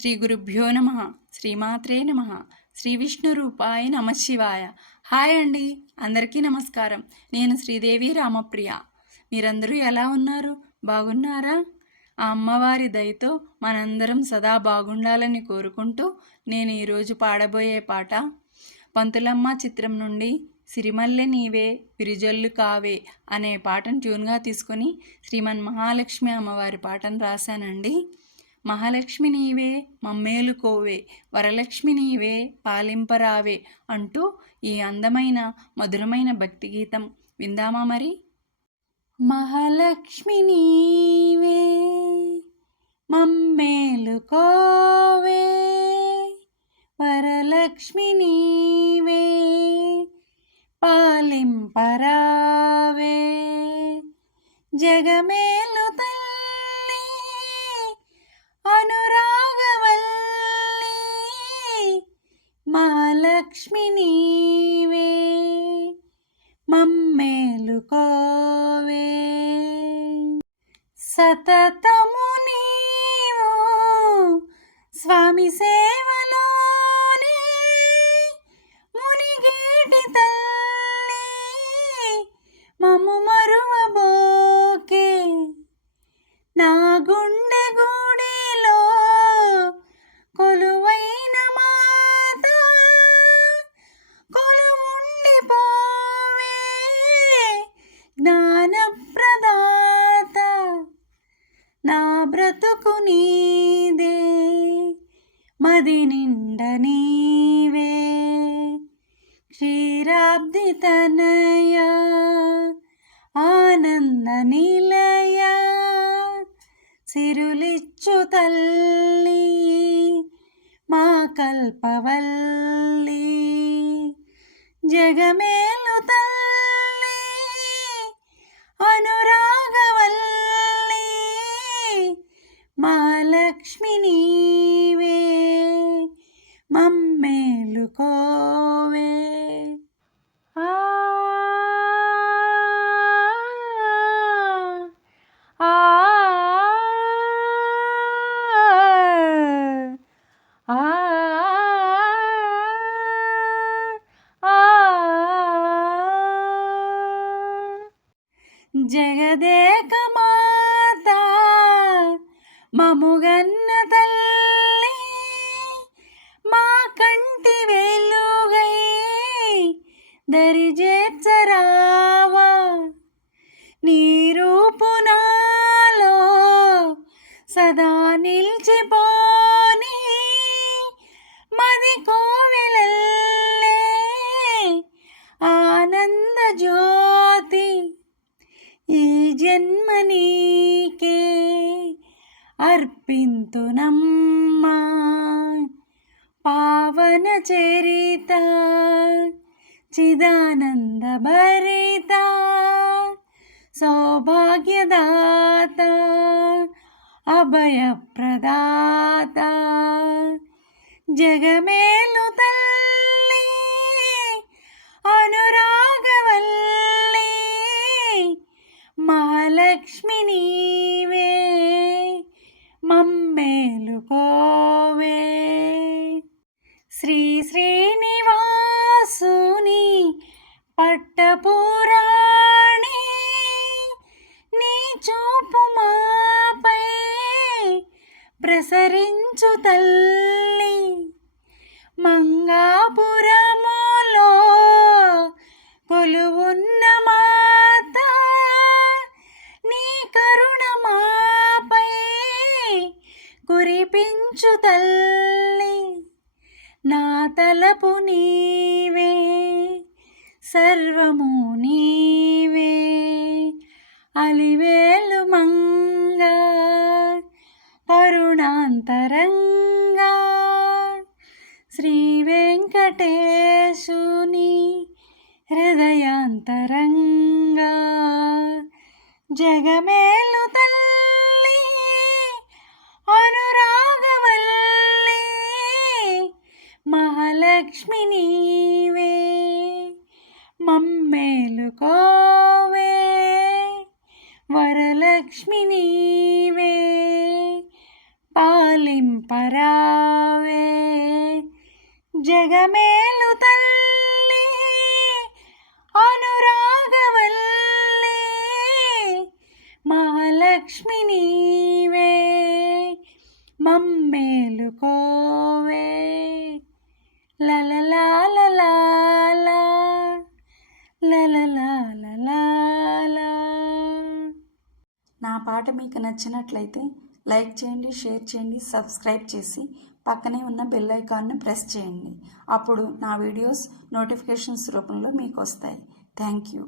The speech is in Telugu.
శ్రీ గురుభ్యో నమ. శ్రీమాత్రే నమ. శ్రీ విష్ణు రూపాయ నమశివాయ. హాయ్ అండి, అందరికీ నమస్కారం. నేను శ్రీదేవి రామప్రియ. మీరందరూ ఎలా ఉన్నారు? బాగున్నారా? ఆ అమ్మవారి దయతో మనందరం సదా బాగుండాలని కోరుకుంటూ నేను ఈరోజు పాడబోయే పాట పంతులమ్మ చిత్రం నుండి సిరిమల్లె నీవే విరిజల్లు కావే అనే పాటను ట్యూన్గా తీసుకొని శ్రీమన్ మహాలక్ష్మి అమ్మవారి పాటను రాశానండి. మహాలక్ష్మి నీవే మమ్మేలుకోవే, వరలక్ష్మి నీవే పాలింపరావే అంటూ ఈ అందమైన మధురమైన భక్తి గీతం విందామా మరి? మహాలక్ష్మి నీవే మమ్మేలుకోవే, వరలక్ష్మి నీవే పాలింపరావే, జగమేలు తల్లి అనురాగవల్లి, మహాలక్ష్మి నీవే మమ్మేలుకోవే. సతతము నీవు స్వామి సేవలోనే మునిగేటి తల్లి, మమ్ము మరువబోకే. నా గుండె గుడిలో కొలువైన మాత, కొలువుండిపోవే జ్ఞానప్రదాత. నా బ్రతుకు నీదే, మది నిండ నీవే, క్షీరాబ్ది తనయ ఆనంద నిలయ, సిరులిచ్చు తల్లి మా కల్పవల్లి, జగమేలు తల్లి అనురాగవల్లి, మహాలక్ష్మి నీవే మమ్మేలుకోవే. ఆ ఆ ఆ జగదేక మాత మముగన్న తల్లి, మా కంటి వెలుగై దరిజేర్చరావా. నీ రూపు నాలో సదా నిలిచిపోని, మది కోవెలల్లే ఆనంద జ్యోతి. ఈ జన్మ నీకే అర్పింతునమ్మా, పావన చరిత చిదానంద భరిత, సౌభాగ్యదాత అభయప్రదాత, జగమేలు తల్లి అనురాగవల్లి, మహాలక్ష్మి నీవే మమ్మేలుకోవే. శ్రీ శ్రీనివాసుని పట్టపురాణి, నీ చూపు మాపై ప్రసరించు తల్లి, మంగాపురములో కొలువున్న మాత, నీ కరుణ మాపై కురిపించు తల్లి. నా తలపు నీవే, సర్వము నీవే, అలివేలు మంగ కరుణాంతరంగా, శ్రీ వెంకటేశుని హృదయాంతరంగా, జగమేలు తల్లి అనురాగవల్లి, మహాలక్ష్మి నీవే మమ్మేలుకోవే, వరలక్ష్మి నీవే పా లాలింపరావే జగమేలు తల్లి అనురాగవల్లి మహాలక్ష్మి నీవే మమ్మేలుకోవే లలలాలలా లలలాలలా. నా పాట మీకు నచ్చినట్లయితే లైక్ చేయండి, షేర్ చేయండి, సబ్స్క్రైబ్ చేసి పక్కనే ఉన్న బెల్ ఐకాన్ను ప్రెస్ చేయండి. అప్పుడు నా వీడియోస్ నోటిఫికేషన్స్ రూపంలో మీకు వస్తాయి. Thank you.